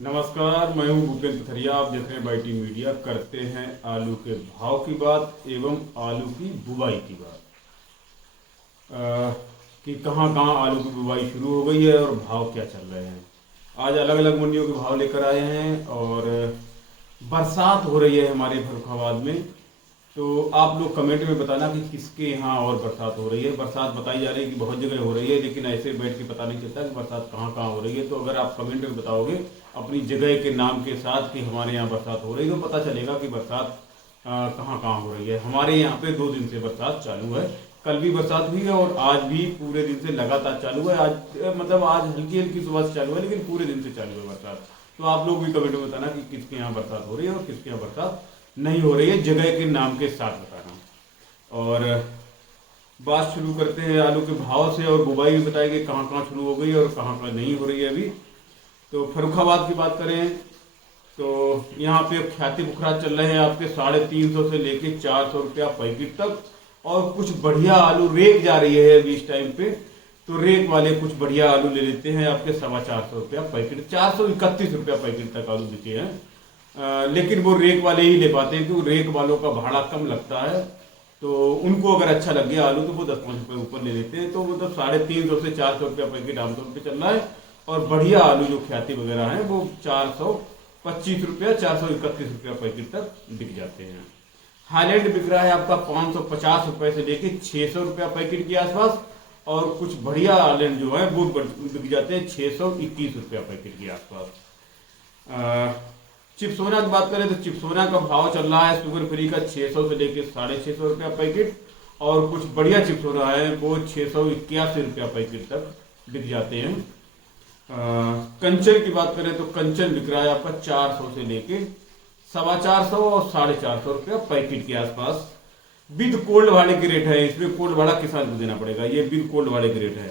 नमस्कार, मैं हूं भूपेंद्र पथरिया। आप देख रहे हैं बाई टी मीडिया। करते हैं आलू के भाव की बात एवं आलू की बुवाई की बात। कि कहां कहां आलू की बुवाई शुरू हो गई है और भाव क्या चल रहे हैं। आज अलग अलग मंडियों के भाव लेकर आए हैं और बरसात हो रही है हमारे फर्रुखाबाद में। तो आप लोग कमेंट में बताना कि किसके यहाँ और बरसात हो रही है। बरसात बताई जा रही है कि बहुत जगह हो रही है, लेकिन ऐसे बैठ के पता नहीं चलता कि बरसात कहाँ कहाँ हो रही है। तो अगर आप कमेंट में बताओगे अपनी जगह के नाम के साथ कि हमारे यहाँ बरसात हो रही है, तो पता चलेगा कि बरसात कहाँ कहाँ हो रही है। हमारे यहाँ पे 2 दिन से बरसात चालू है। कल भी बरसात हुई है और आज भी पूरे दिन से लगातार चालू है। आज मतलब आज हल्की हल्की सुबह से चालू है, लेकिन पूरे दिन से चालू है बरसात। तो आप लोग भी कमेंट में बताना कि किसके यहाँ बरसात हो रही है और किसके यहाँ बरसात नहीं हो रही है, जगह के नाम के साथ बताना। और बात शुरू करते हैं आलू के भाव से और बुवाई भी बताएंगे कहाँ कहाँ शुरू हो गई और कहाँ कहाँ नहीं हो रही है अभी। तो फर्रुखाबाद की बात करें तो यहाँ पे ख्याति पुखराज चल रहे हैं आपके 350 से लेके 400 रुपया पैकेट तक। और कुछ बढ़िया आलू रेक जा रही है अभी इस टाइम पे। तो रेक वाले कुछ बढ़िया आलू ले लेते हैं आपके 425 रुपया पैकेट, 431 रुपया पैकेट तक आलू देते हैं। लेकिन वो रेक वाले ही ले पाते हैं क्योंकि रेक वालों का भाड़ा कम लगता है। तो उनको अगर अच्छा लग गया आलू तो वो 10-5 रुपये ऊपर ले लेते हैं। तो मतलब 350 से 400 रुपया पैकेट आमतौर पर चल रहा है। और बढ़िया आलू जो ख्याति वगैरह है वो 425 रुपया 431 रुपया पैकेट तक बिक जाते हैं। हाईलैंड बिक रहा है आपका 550 रुपए से लेके 600 रुपया पैकेट के आसपास। और कुछ बढ़िया हाईलैंड जो है वो बिक जाते हैं 621 रुपया पैकेट के आसपास। चिप्सोना की बात करें तो चिप्सोना का भाव चल रहा है शुगर फ्री का 600 से लेके 650 रुपया पैकेट। और कुछ बढ़िया चिप्सोना है वो 681 रुपया पैकेट तक बिक जाते हैं। कंचन की बात करें तो कंचन बिक रहा है आपका 400 से लेके 425 और 450 रुपया पैकेट के आसपास। विद कोल्ड भाड़े की रेट है, इसमें कोल्ड भाड़ा किसान को देना पड़ेगा, ये विद कोल्ड भाड़े की रेट है।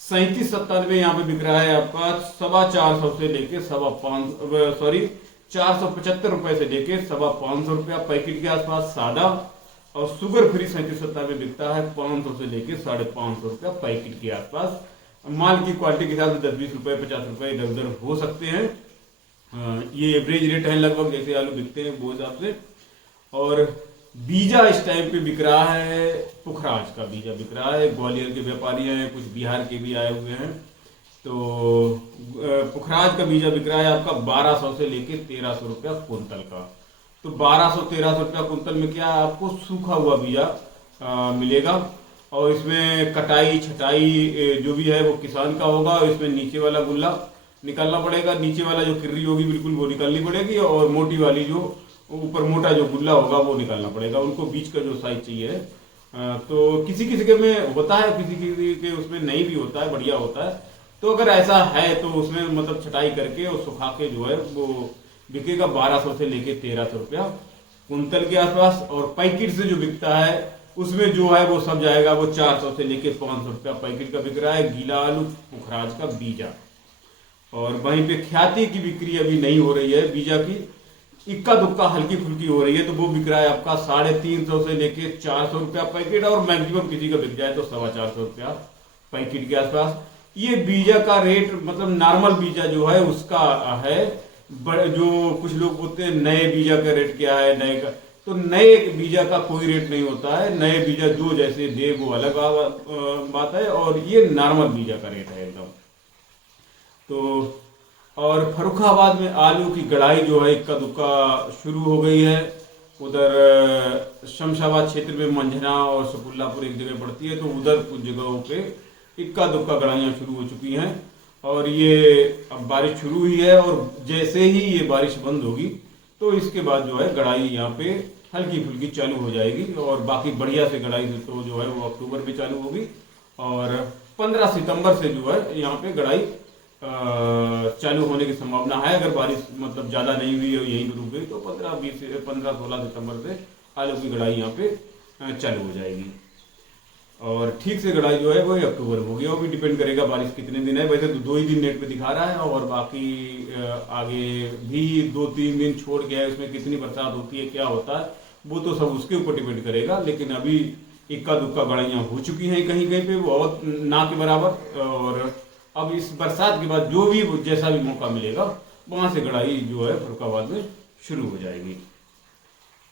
3797 यहाँ पे बिक रहा है आपका 425 से लेके 475 रुपए से लेके 550 रुपया पैकेट के आसपास सादा। और शुगर फ्री 3797 बिकता है 500 से लेके 550 रुपया पैकेट के आसपास। माल की क्वालिटी के हिसाब से 10-20 रुपए 50 रुपए इधर उधर हो सकते हैं। ये एवरेज रेट है लगभग, जैसे आलू बिकते हैं वो हिसाब से। और बीजा इस टाइम पे बिक रहा है, पुखराज का बीजा बिक रहा है। ग्वालियर के व्यापारी हैं, कुछ बिहार के भी आए हुए हैं। तो पुखराज का बीजा बिक रहा है आपका 1200 से लेके 1300 रुपया कुंतल का। तो 1200-1300 रुपया कुंतल में क्या आपको सूखा हुआ बीजा मिलेगा। और इसमें कटाई छटाई जो भी है वो किसान का होगा। और इसमें नीचे वाला गुल्ला निकालना पड़ेगा, नीचे वाला जो किर्री होगी बिल्कुल वो निकालनी पड़ेगी। और मोटी वाली जो ऊपर मोटा जो गुल्ला होगा वो निकालना पड़ेगा। उनको बीच का जो साइज चाहिए है। तो किसी किसी के में होता है, किसी किसी के उसमें नहीं भी होता है, बढ़िया होता है। तो अगर ऐसा है तो उसमें मतलब छटाई करके और सुखा के जो है वो बिकेगा 1200 से लेके 1300 रुपया कुंतल के आसपास। और पैकेट से जो बिकता है उसमें जो है वो सब जाएगा, वो 400 से लेके 500 रुपया पैकेट का बिक रहा है गीला आलू पुखराज का बीजा। और वहीं पे ख्याति की बिक्री अभी नहीं हो रही है बीजा की, इक्का दुक्का हल्की फुल्की हो रही है। तो वो बिक रहा है आपका 350 से लेके 400 रुपया पैकेट। और मैक्सिमम किसी का बिक जाए तो 425 रुपया पैकेट के आसपास। ये बीजा का रेट मतलब नॉर्मल बीजा जो है उसका है। जो कुछ लोग बोलते हैं नए बीजा का रेट क्या है, नए का, तो नए बीजा का कोई रेट नहीं होता है। नए बीजा जो जैसे दे वो अलग बात है। और ये नॉर्मल बीजा का रेट है एकदम। तो और फर्रुखाबाद में आलू की गड़ाई जो है इक्का दुक्का शुरू हो गई है। उधर शमशाबाद क्षेत्र में मंझना और सफुल्लापुर एक जगह पड़ती है, तो उधर कुछ जगहों पे इक्का दुक्का गड़ाइयाँ शुरू हो चुकी हैं। और ये अब बारिश शुरू हुई है और जैसे ही ये बारिश बंद होगी तो इसके बाद जो है गड़ाई यहाँ पे हल्की फुल्की चालू हो जाएगी। और बाकी बढ़िया से गड़ाई तो जो है वो अक्टूबर में चालू होगी। और 15 सितंबर से जो है यहाँ पे गड़ाई चालू होने की संभावना है। अगर बारिश मतलब ज्यादा नहीं हुई और यहीं रुक गई तो 15-16 सितंबर से आलू की गड़ाई यहाँ पे चालू हो जाएगी। और ठीक से गड़ाई जो है वो अक्टूबर में होगी। वो भी डिपेंड करेगा बारिश कितने दिन है। वैसे तो 2 ही दिन नेट पे दिखा रहा है और बाकी आगे भी 2-3 दिन छोड़ गया है, उसमें कितनी बरसात होती है क्या होता है वो तो सब उसके ऊपर डिपेंड करेगा। लेकिन अभी इक्का दुक्का गड़ाइयाँ हो चुकी हैं कहीं कहीं पे बहुत ना के बराबर। और अब इस बरसात के बाद जो भी जैसा भी मौका मिलेगा वहां से गड़ाई जो है फर्रुखाबाद में शुरू हो जाएगी।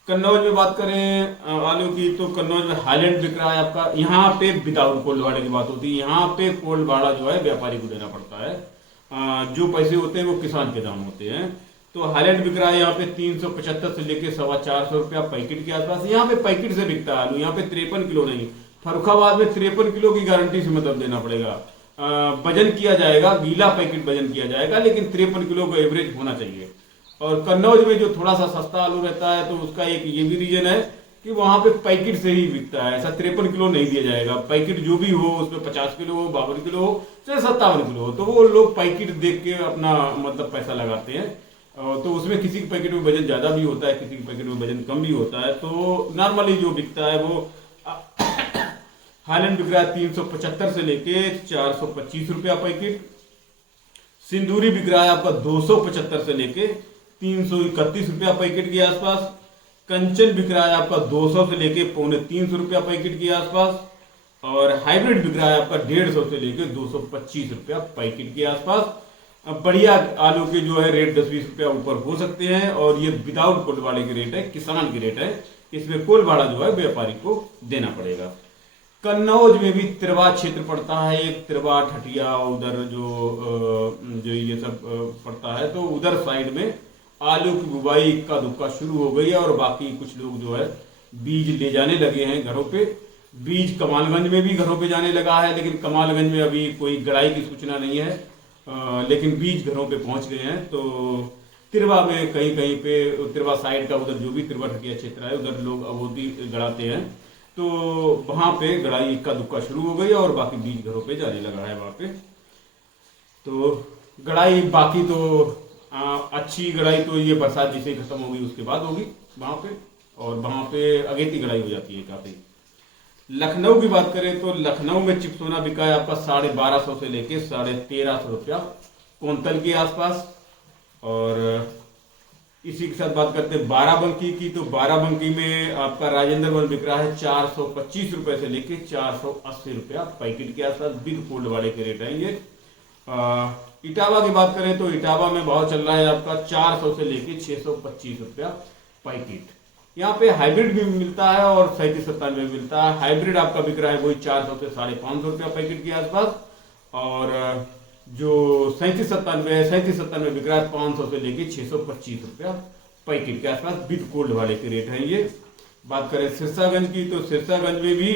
कन्नौज में बात करें आलू की, तो कन्नौज में हाईलैंड बिक रहा है आपका। यहाँ पे विदाउट कोल्ड भाड़े की बात होती है, यहाँ पे कोल्ड भाड़ा जो है व्यापारी को देना पड़ता है। जो पैसे होते हैं वो किसान के दाम होते हैं। तो हाईलैंड बिक रहा है यहाँ पे 375 से लेके 425 रुपया पैकेट के आसपास। यहाँ पे पैकेट से बिकता है आलू, यहाँ पे 53 किलो नहीं। फर्रुखाबाद में 53 किलो की गारंटी से मतलब देना पड़ेगा। वजन किया जाएगा, गीला पैकेट वजन किया जाएगा, लेकिन 53 किलो का एवरेज होना चाहिए। और कन्नौज में जो थोड़ा सा सस्ता आलू रहता है, तो उसका एक ये भी रीजन है कि वहां पे पैकेट से ही बिकता है। ऐसा 53 किलो नहीं दिया जाएगा। पैकेट जो भी हो, उसमें 50 किलो हो, 52 किलो हो, चाहे 57 किलो हो, तो वो लोग पैकेट देख के अपना मतलब पैसा लगाते हैं। तो उसमें किसी के पैकेट में वजन ज्यादा भी होता है, किसी के पैकेट में वजन कम भी होता है। तो नॉर्मली जो बिकता है वो हाईलैंड बिक रहा है 375 से लेके 425 रुपया पैकेट। सिंदूरी बिक रहा है आपका 275 से लेके 331 रुपया पैकेट के आसपास। कंचन बिक रहा है आपका 200 से लेके 250 रुपया पैकेट के आसपास। और हाइब्रिड बिक रहा है आपका 150 से लेके 225 रुपया पैकेट के आसपास। बढ़िया आलू के जो है रेट 10-20 रुपया ऊपर हो सकते हैं, और ये विदाउट कोल्ड भाड़े के रेट है, किसान के रेट है। इसमें कोल्ड भाड़ा जो है व्यापारी को देना पड़ेगा। कन्नौज में भी तिरवा क्षेत्र पड़ता है, एक तिरवा ठटिया उधर जो ये सब पड़ता है। तो उधर साइड में आलू की बुवाई इक्का दुक्का शुरू हो गई है, और बाकी कुछ लोग जो है बीज ले जाने लगे हैं घरों पे। बीज कमालगंज में भी घरों पे जाने लगा है, लेकिन कमालगंज में अभी कोई गड़ाई की सूचना नहीं है, लेकिन बीज घरों पे पहुंच गए हैं। तो तिरवा में कहीं कहीं पे, तिरवा साइड का उधर जो भी तिरवा ठटिया क्षेत्र है, उधर लोग अवोदी गड़ाते हैं। तो वहां पे गड़ाई इक्का दुक्का शुरू हो गई है, और बाकी बीज घरों पे जाने लगा है वहां पे। तो गड़ाई बाकी तो अच्छी गड़ाई तो ये बरसात जैसे ही खत्म होगी उसके बाद होगी वहां पे, और वहां पे अगेती गड़ाई हो जाती है काफी। लखनऊ की बात करें तो लखनऊ में चिपसोना बिका है आपका 1250 से लेके 1350 रुपया कुंतल के आसपास। और इसी के साथ बात करते हैं बाराबंकी की, तो बाराबंकी में आपका राजेंद्र वन बिक रहा है 425 रुपए से लेके 480 रुपया पैकेट के आसपास। बिग कोल्ड वाले के रेट है ये। इटावा की बात करें तो इटावा में भाव चल रहा है आपका 400 से लेके 625 रुपया पैकेट। यहाँ पे हाइब्रिड भी मिलता है और 37-97 में मिलता है। हाइब्रिड आपका बिक रहा है वही 400 से 550 रुपया पैकेट के आसपास। और जो 37-97 है, 37-97 बिक रहा है 500 से लेके 625 रुपया पैकेट के आसपास। बिग कोल्ड वाले के रेट है ये। बात करें सिरसागंज की, तो सिरसागंज में भी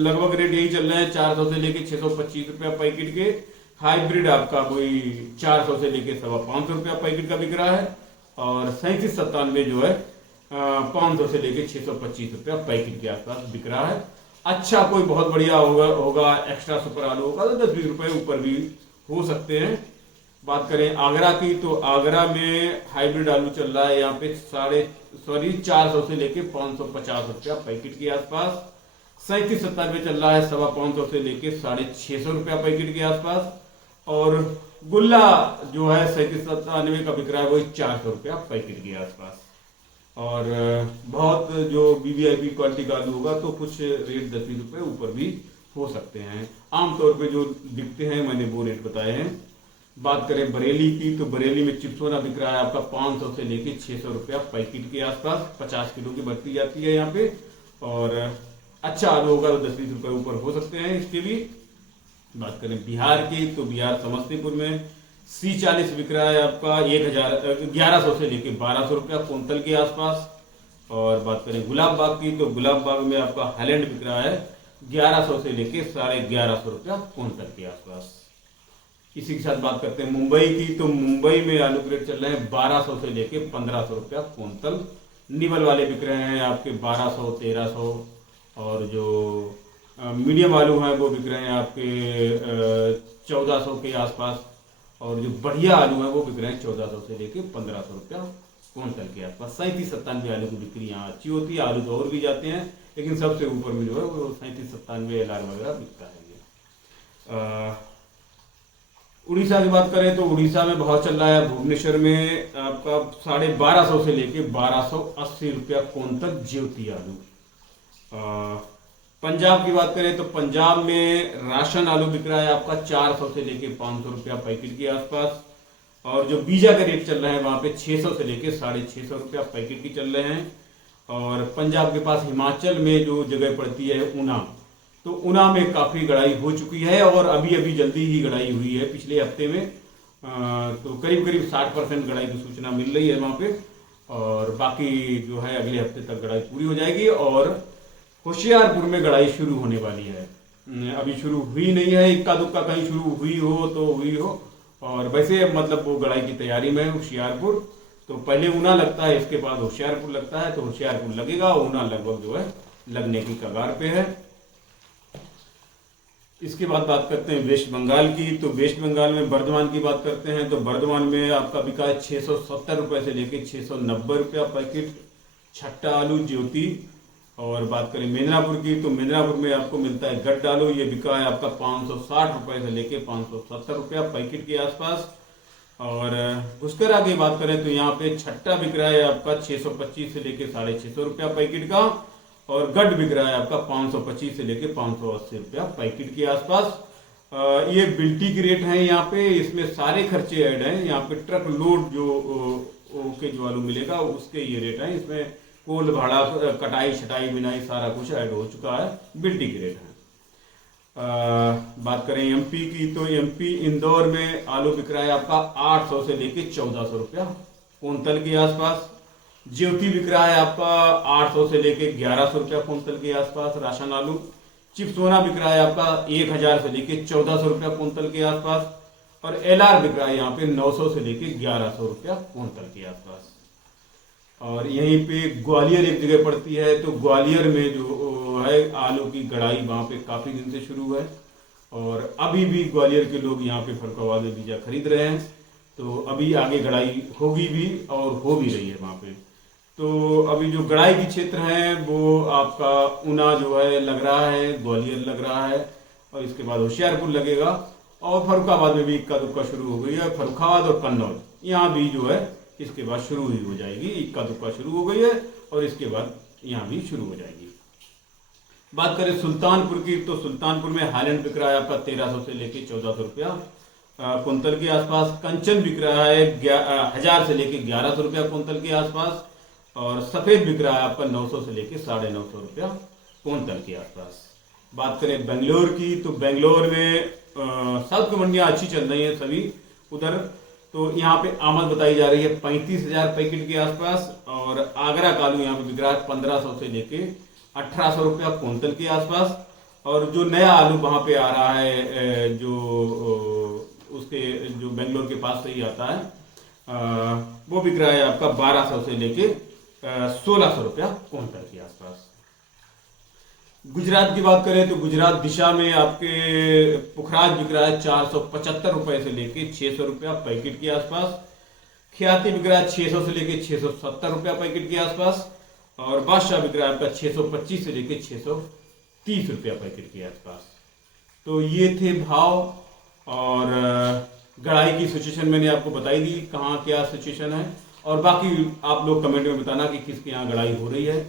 लगभग रेट यही चल रहे हैं 400 से लेके 625 रुपया पैकेट के। हाइब्रिड आपका वही 400 से लेके 550 रुपया पैकेट का बिक रहा है। और 37-97 जो है 500 से लेके 625 रुपया पैकेट के आसपास बिक रहा है। अच्छा कोई बहुत बढ़िया होगा एक्स्ट्रा सुपर आलू होगा तो 10-20 रुपए ऊपर भी हो सकते हैं। बात करें आगरा की, तो आगरा में हाइब्रिड आलू चल रहा है यहाँ पे 400 से लेके 550 रुपया पैकेट के आसपास। 37-97 चल रहा है 550 से लेके 650 रुपया पैकेट के आसपास। और गुल्ला जो है 37-97 का बिक रहा है वही 400 रुपया पैकेट के आसपास। और बहुत जो वीवीआईपी क्वालिटी का आलू होगा तो कुछ रेट 10-20 रुपए ऊपर भी हो सकते हैं। आमतौर पे जो बिकते हैं मैंने वो रेट बताए हैं। बात करें बरेली की, तो बरेली में चिपसोना बिक रहा है आपका 500 से लेके 600 रुपया पैकेट के आसपास। 50 किलो की बरती जाती है यहाँ पे। और अच्छा आलू होगा तो 10-20 रुपए ऊपर हो सकते हैं इसके भी। बात करें बिहार की, तो बिहार समस्तीपुर में C40 बिक रहा है आपका 1100 से लेके 1200 रुपया कुंतल के आसपास। और बात करें गुलाब बाग की, तो गुलाब बाग में आपका हाईलैंड बिक रहा है 1100 से लेके 1150 रुपया कुंतल के आसपास। इसी के साथ बात करते हैं मुंबई की, तो मुंबई में आलू के रेट चल रहे हैं 1200 से लेके 1500 रुपया कुंतल। निवल वाले बिक रहे हैं आपके 1200-1300। और जो मीडियम आलू हैं वो बिक रहे हैं आपके 1400 के आसपास। और जो बढ़िया आलू है वो बिक रहे हैं 1400 से लेके 1500 रुपया कुंतल के आसपास। 37-97 आलू की बिक्री यहाँ अच्छी होती है। आलू तो और भी जाते हैं, लेकिन सबसे ऊपर में जो है वो 37-97 LR वगैरह बिकता है ये। उड़ीसा की बात करें तो उड़ीसा में भाव चल रहा है भुवनेश्वर में आपका 1250 से लेके 1280 रुपया कुंतल ज्योति आलू। पंजाब की बात करें तो पंजाब में राशन आलू बिक रहा है आपका 400 से लेके 500 रुपया पैकेट के आसपास। और जो बीजा के रेट चल रहे हैं वहाँ पे 600 से लेके 650 रुपया पैकेट की चल रहे हैं। और पंजाब के पास हिमाचल में जो जगह पड़ती है ऊना, तो ऊना में काफ़ी गड़ाई हो चुकी है और अभी अभी जल्दी ही गड़ाई हुई है पिछले हफ्ते में। तो करीब करीब 60% गड़ाई की सूचना मिल रही है वहाँ पे, और बाकी जो है अगले हफ्ते तक गड़ाई पूरी हो जाएगी। और होशियारपुर में गड़ाई शुरू होने वाली है, अभी शुरू हुई नहीं है, इक्का दुक्का कहीं शुरू हुई हो तो हुई हो, और वैसे मतलब वो गड़ाई की तैयारी में होशियारपुर। तो पहले ऊना लगता है, इसके बाद होशियारपुर लगता है, तो होशियारपुर लगेगा, ऊना लगभग जो है लगने की कगार पे है। इसके बाद बात करते हैं वेस्ट बंगाल की। तो वेस्ट बंगाल में बर्धमान की बात करते हैं तो बर्धमान में आपका बिका है 670 रुपये से लेके 690 रुपया पैकेट छट्टा आलू ज्योति। और बात करें मेदिनीपुर की, तो मेदिनीपुर में आपको मिलता है गड्ढ आलू, ये बिका है आपका 560 रुपये से लेके 570 रुपया पैकेट के आसपास। और घुसकर आगे बात करें तो यहाँ पे छट्टा बिक रहा है आपका 625 से लेके 650 रुपया पैकेट का, और गड्ढ बिक रहा है आपका 525 से लेके 580 रुपया पैकेट के आसपास। ये बिल्टी के रेट हैं यहाँ पे, इसमें सारे खर्चे ऐड हैं। यहाँ पे ट्रक लोड जो आलू मिलेगा उसके ये रेट हैं, इसमें कोल भाड़ा, कटाई छटाई बिनाई सारा कुछ ऐड हो चुका है, बिल्टी के रेट हैं। बात करें एमपी की, तो एमपी इंदौर में आलू बिक रहा है आपका 800 से लेके 1400 रुपया कुंतल के आसपास। ज्योति बिक रहा है आपका 800 से लेके 1100 रुपया कुंतल के आसपास राशन आलू। चिपसोना बिक रहा है आपका 1000 से लेके 1400 रुपया कुंतल के आसपास। और एलआर बिक रहा है यहाँ पे 900 से लेके 1100 रुपया कुंतल के आसपास। और यहीं पे ग्वालियर एक जगह पड़ती है, तो ग्वालियर में जो है आलू की गड़ाई वहाँ पे काफ़ी दिन से शुरू है, और अभी भी ग्वालियर के लोग यहाँ पे फरुखाबाद में बीजा खरीद रहे हैं। तो अभी आगे गड़ाई होगी भी और हो भी रही है वहाँ पे। तो अभी जो गड़ाई के क्षेत्र हैं वो आपका ऊना जो है लग रहा है, ग्वालियर लग रहा है, और इसके बाद होशियारपुर लगेगा, और फरुखाबाद में भी इक्का दुक्का शुरू हो गई है। फरुखाबाद और कन्नौज यहाँ भी जो है इसके बाद शुरू ही हो जाएगी, इक्का दुक्का शुरू हो गई है, और इसके बाद यहाँ भी शुरू हो जाएगी। बात करें सुल्तानपुर की, तो सुल्तानपुर में हाईलैंड बिक रहा है आपका 1300 से लेके 1400 रुपया कुंतल के आसपास। कंचन बिक रहा है 1000 से लेके 1100 रुपया कुंतल के आसपास। और सफेद बिक रहा है आपका 900 से लेके 950 रुपया कुंतल के आसपास। बात करें बेंगलोर की, तो बेंगलोर में साउथ की मंडियाँ अच्छी चल रही हैं सभी उधर। तो यहाँ पे आमद बताई जा रही है 35,000 पैकेट के आसपास। और आगरा का आलू यहाँ पे बिक रहा है 1500 से लेके 1800 रुपया कुंतल के आसपास। और जो नया आलू वहाँ पे आ रहा है जो उसके जो बेंगलोर के पास से ही आता है वो बिक रहा है आपका 1200 से लेके 1600 रुपया कुंतल के आसपास। गुजरात की बात करें तो गुजरात दिशा में आपके पुखराज बिक रहा है 475 रुपए से लेके 600 रुपया पैकेट के आसपास। ख्याति बिक रहा है 600 से लेके 670 रुपया पैकेट के आसपास। और बादशाह बिक रहा है आपका 625 से लेके 630 रुपया पैकेट के आसपास। तो ये थे भाव, और गड़ाई की सिचुएशन मैंने आपको बताई दी कहाँ क्या सिचुएशन है। और बाकी आप लोग कमेंट में बताना कि किसके यहाँ गड़ाई हो रही है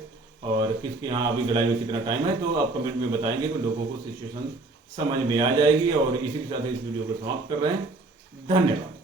और किसके यहाँ अभी गड़ाई में कितना टाइम है, तो आप कमेंट में बताएंगे तो लोगों को सिचुएशन समझ में आ जाएगी। और इसी के साथ इस वीडियो को समाप्त कर रहे हैं। धन्यवाद।